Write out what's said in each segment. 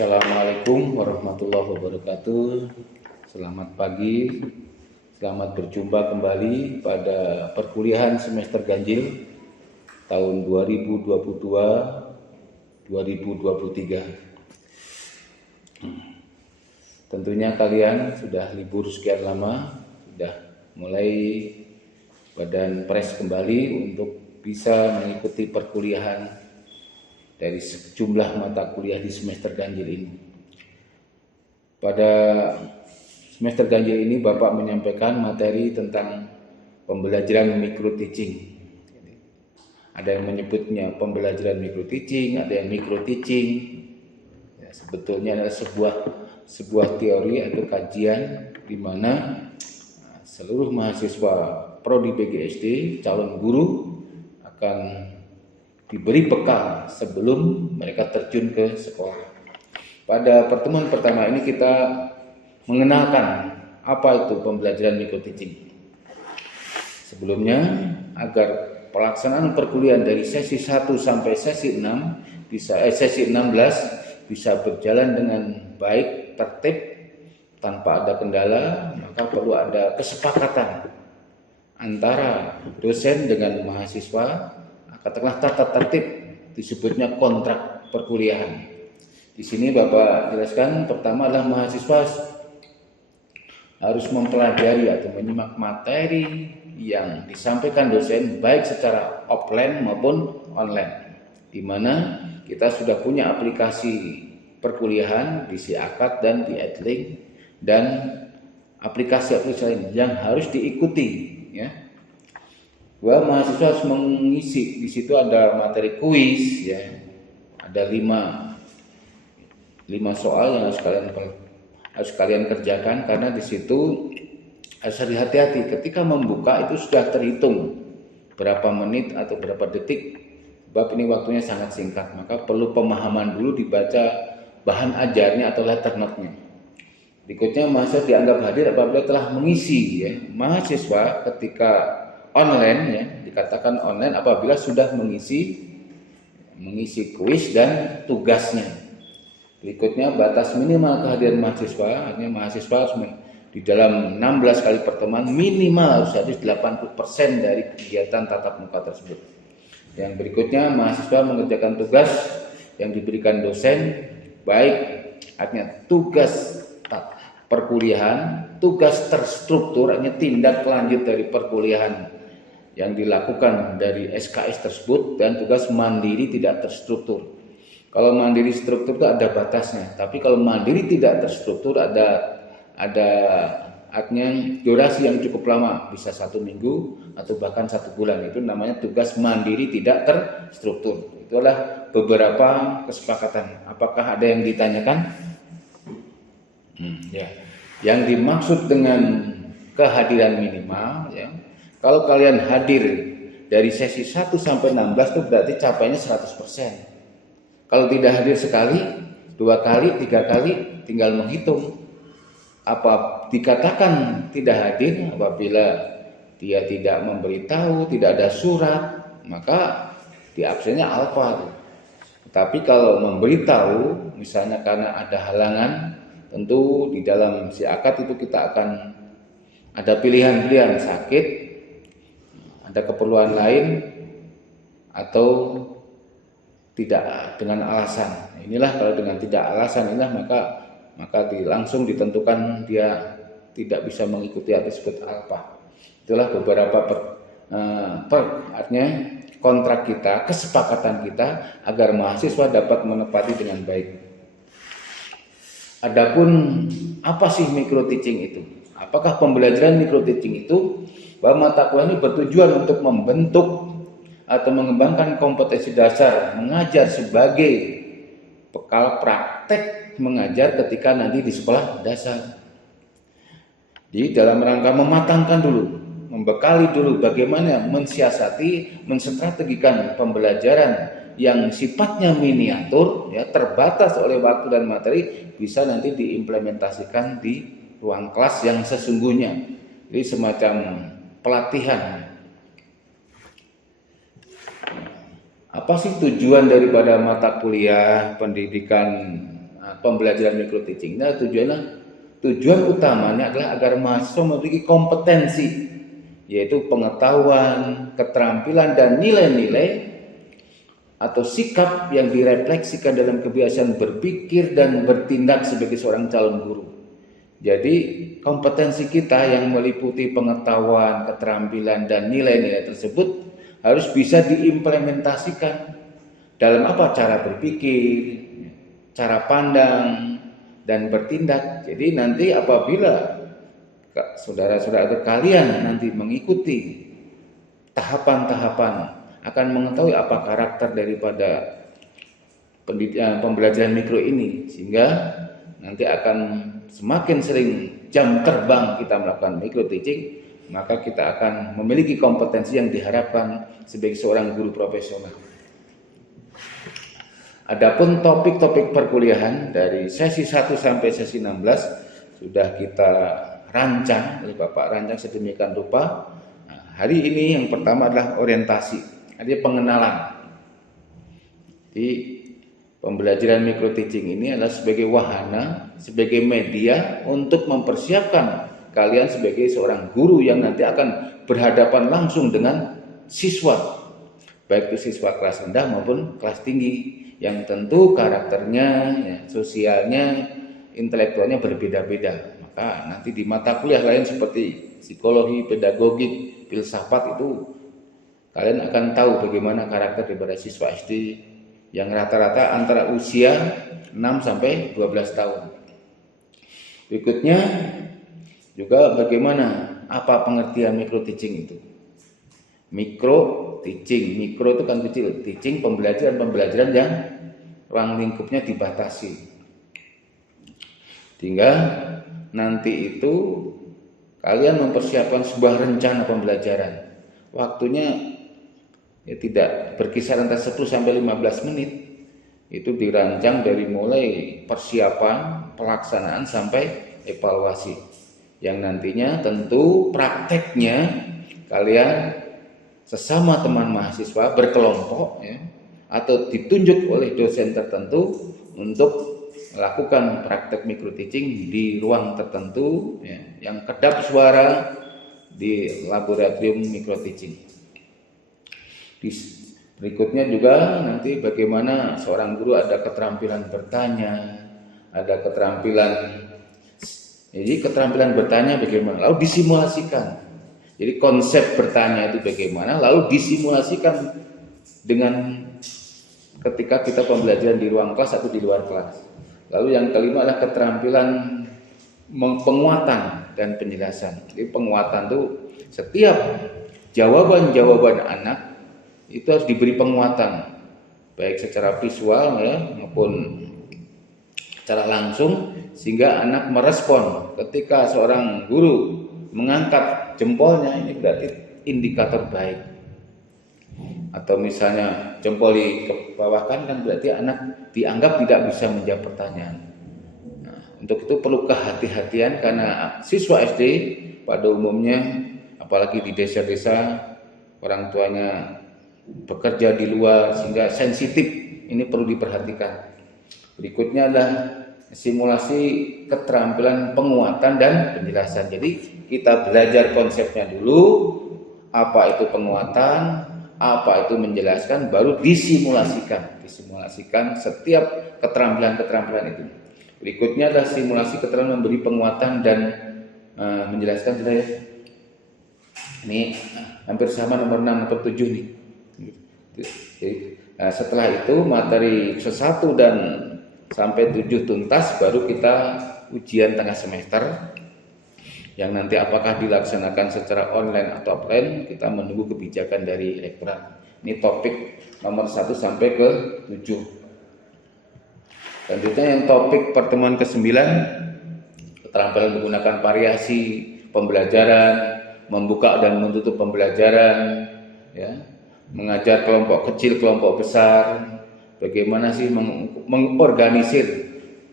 Assalamualaikum warahmatullahi wabarakatuh. Selamat pagi, selamat berjumpa kembali pada perkuliahan semester ganjil tahun 2022-2023. Tentunya kalian sudah libur sekian lama, sudah mulai badan pres kembali untuk bisa mengikuti perkuliahan dari sejumlah mata kuliah di semester ganjil ini. Pada semester ganjil ini Bapak menyampaikan materi tentang pembelajaran micro teaching. Ada yang menyebutnya pembelajaran micro teaching, ada yang micro teaching. Ya, sebetulnya adalah sebuah teori atau kajian di mana seluruh mahasiswa prodi PGSD, calon guru akan diberi bekal sebelum mereka terjun ke sekolah. Pada pertemuan pertama ini kita mengenalkan apa itu pembelajaran micro teaching. Sebelumnya, agar pelaksanaan perkuliahan dari sesi 1 sampai sesi 6 sesi 16 bisa berjalan dengan baik, tertib, tanpa ada kendala, maka perlu ada kesepakatan antara dosen dengan mahasiswa. Katakanlah tata tertib, disebutnya kontrak perkuliahan. Di sini Bapak jelaskan, pertama adalah mahasiswa harus mempelajari atau menyimak materi yang disampaikan dosen baik secara offline maupun online, di mana kita sudah punya aplikasi perkuliahan di SIAKAD dan di Edlink dan aplikasi-aplikasi lain yang harus diikuti, ya. Mahasiswa harus mengisi, di situ ada materi kuis, ya, ada 5 soal yang harus kalian kerjakan, karena di situ harus hati-hati ketika membuka itu sudah terhitung berapa menit atau berapa detik, sebab ini waktunya sangat singkat, maka perlu pemahaman dulu, dibaca bahan ajarnya atau letter note-nya. Berikutnya, mahasiswa dianggap hadir apabila telah mengisi, ya. Mahasiswa ketika online, ya, dikatakan online apabila sudah mengisi kuis dan tugasnya. Berikutnya, batas minimal kehadiran mahasiswa, artinya mahasiswa harus di dalam 16 kali pertemuan minimal harus hadir 80% dari kegiatan tatap muka tersebut. Yang berikutnya, mahasiswa mengerjakan tugas yang diberikan dosen, baik artinya tugas perkuliahan, tugas terstruktur, artinya tindak lanjut dari perkuliahan yang dilakukan dari SKS tersebut, dan tugas mandiri tidak terstruktur. Kalau mandiri struktur itu ada batasnya, tapi kalau mandiri tidak terstruktur ada artinya durasi yang cukup lama, bisa 1 minggu atau bahkan 1 bulan. Itu namanya tugas mandiri tidak terstruktur. Itulah beberapa kesepakatan. Apakah ada yang ditanyakan? Ya. Yang dimaksud dengan kehadiran minimal, ya, kalau kalian hadir dari sesi 1 sampai 16 itu berarti capainya 100%. Kalau tidak hadir sekali, 2 kali, 3 kali, tinggal menghitung. Apa dikatakan tidak hadir apabila dia tidak memberitahu, tidak ada surat, maka di absennya alfa. Tapi kalau memberitahu, misalnya karena ada halangan, tentu di dalam SIAKAD itu kita akan ada pilihan-pilihan, sakit, ada keperluan lain, atau tidak dengan alasan. Inilah kalau dengan tidak alasan, inilah maka langsung ditentukan dia tidak bisa mengikuti atau disebut alfa. Itulah beberapa artinya kontrak kita, kesepakatan kita agar mahasiswa dapat menepati dengan baik. Adapun apa sih micro teaching itu? Apakah pembelajaran micro teaching itu bahwa mata kuliah ini bertujuan untuk membentuk atau mengembangkan kompetensi dasar mengajar sebagai bekal praktek mengajar ketika nanti di sekolah dasar. Jadi dalam rangka mematangkan dulu, membekali dulu bagaimana mensiasati, menstrategikan pembelajaran yang sifatnya miniatur, ya, terbatas oleh waktu dan materi, bisa nanti diimplementasikan di ruang kelas yang sesungguhnya. Jadi semacam pelatihan. Apa sih tujuan daripada mata kuliah pendidikan pembelajaran micro teaching. Nah, tujuan utamanya adalah agar mahasiswa memiliki kompetensi, yaitu pengetahuan, keterampilan, dan nilai-nilai atau sikap yang direfleksikan dalam kebiasaan berpikir dan bertindak sebagai seorang calon guru. Jadi kompetensi kita yang meliputi pengetahuan, keterampilan, dan nilai-nilai tersebut harus bisa diimplementasikan dalam apa? Cara berpikir, cara pandang, dan bertindak. Jadi nanti apabila saudara-saudara kalian nanti mengikuti tahapan-tahapan, akan mengetahui apa karakter daripada pembelajaran mikro ini, sehingga nanti akan semakin sering jam terbang kita melakukan micro teaching, maka kita akan memiliki kompetensi yang diharapkan sebagai seorang guru profesional. Adapun topik-topik perkuliahan dari sesi 1 sampai sesi 16 sudah kita rancang oleh Bapak rancang sedemikian rupa. Nah, hari ini yang pertama adalah orientasi. Ada pengenalan. Di pembelajaran micro teaching ini adalah sebagai wahana, sebagai media untuk mempersiapkan kalian sebagai seorang guru yang nanti akan berhadapan langsung dengan siswa, baik itu siswa kelas rendah maupun kelas tinggi, yang tentu karakternya, ya, sosialnya, intelektualnya berbeda-beda. Maka nanti di mata kuliah lain seperti psikologi, pedagogik, filsafat itu kalian akan tahu bagaimana karakter daripada siswa SD yang rata-rata antara usia 6 sampai 12 tahun. Berikutnya juga bagaimana, apa pengertian micro teaching itu. Micro teaching, mikro itu kan kecil, teaching pembelajaran yang ruang lingkupnya dibatasi. Hingga nanti itu kalian mempersiapkan sebuah rencana pembelajaran. Waktunya ya tidak berkisar antara 10 sampai 15 menit. Itu dirancang dari mulai persiapan, pelaksanaan sampai evaluasi. Yang nantinya tentu prakteknya kalian sesama teman mahasiswa berkelompok ya, atau ditunjuk oleh dosen tertentu untuk melakukan praktek micro teaching di ruang tertentu ya, yang kedap suara di laboratorium micro teaching. Berikutnya juga nanti bagaimana seorang guru ada keterampilan bertanya, ada keterampilan, jadi keterampilan bertanya bagaimana, lalu disimulasikan. Jadi konsep bertanya itu bagaimana, lalu disimulasikan dengan ketika kita pembelajaran di ruang kelas atau di luar kelas. Lalu yang kelima adalah keterampilan penguatan dan penjelasan. Jadi penguatan itu setiap jawaban-jawaban anak itu harus diberi penguatan, baik secara visual ya maupun secara langsung, sehingga anak merespon. Ketika seorang guru mengangkat jempolnya, ini berarti indikator baik. Atau misalnya jempol dibawahkan, kan berarti anak dianggap tidak bisa menjawab pertanyaan. Nah, untuk itu perlu kehati-hatian, karena siswa SD pada umumnya, apalagi di desa-desa, orang tuanya bekerja di luar sehingga sensitif, ini perlu diperhatikan. Berikutnya adalah simulasi keterampilan penguatan dan penjelasan. Jadi kita belajar konsepnya dulu, apa itu penguatan, apa itu menjelaskan, baru disimulasikan setiap keterampilan itu. Berikutnya adalah simulasi keterampilan memberi penguatan dan menjelaskan. Sudah ya, ini hampir sama nomor 6 nomor 7 nih. Nah, setelah itu materi 1 dan sampai 7 tuntas, baru kita ujian tengah semester, yang nanti apakah dilaksanakan secara online atau offline, kita menunggu kebijakan dari rektorat. Ini topik nomor 1 sampai ke 7. Selanjutnya yang topik pertemuan ke-9, keterampilan menggunakan variasi pembelajaran, membuka dan menutup pembelajaran ya, mengajar kelompok kecil, kelompok besar, bagaimana sih mengorganisir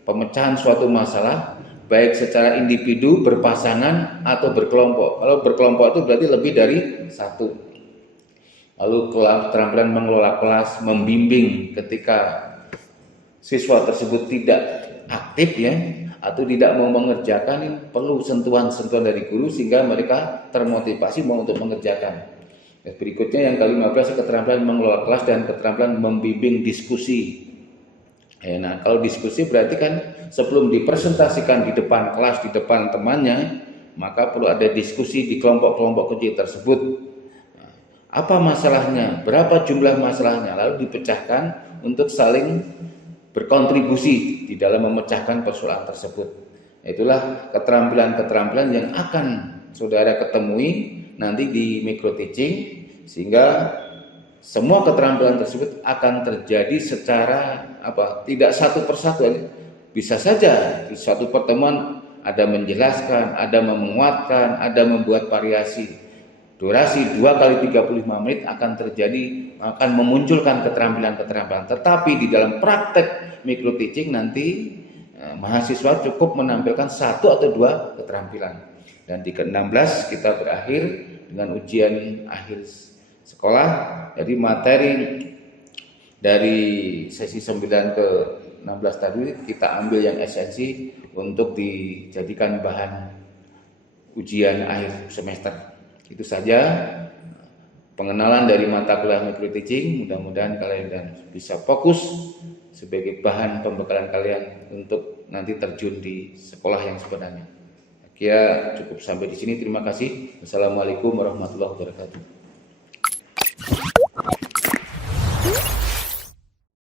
pemecahan suatu masalah, baik secara individu, berpasangan, atau berkelompok. Kalau berkelompok itu berarti lebih dari 1. Lalu keterampilan mengelola kelas, membimbing ketika siswa tersebut tidak aktif ya, atau tidak mau mengerjakan, ini perlu sentuhan-sentuhan dari guru sehingga mereka termotivasi mau untuk mengerjakan. Berikutnya yang ke-15, keterampilan mengelola kelas dan keterampilan membimbing diskusi. Nah, kalau diskusi berarti kan sebelum dipresentasikan di depan kelas, di depan temannya, maka perlu ada diskusi di kelompok-kelompok kecil tersebut. Apa masalahnya? Berapa jumlah masalahnya? Lalu dipecahkan untuk saling berkontribusi di dalam memecahkan persoalan tersebut. Itulah keterampilan-keterampilan yang akan saudara ketemui nanti di micro teaching, sehingga semua keterampilan tersebut akan terjadi secara tidak satu persatu. Bisa saja di satu pertemuan ada menjelaskan, ada menguatkan, ada membuat variasi. Durasi 2 kali 35 menit akan memunculkan keterampilan-keterampilan. Tetapi di dalam praktek micro teaching nanti mahasiswa cukup menampilkan 1 atau 2 keterampilan. Dan di ke-16 kita berakhir dengan ujian akhir sekolah. Jadi materi dari sesi 9 ke 16 tadi kita ambil yang esensi untuk dijadikan bahan ujian akhir semester. Itu saja pengenalan dari mata kuliah micro teaching. Mudah-mudahan kalian bisa fokus sebagai bahan pembekalan kalian untuk nanti terjun di sekolah yang sebenarnya. Kira cukup sampai di sini. Terima kasih. Wassalamualaikum warahmatullahi wabarakatuh.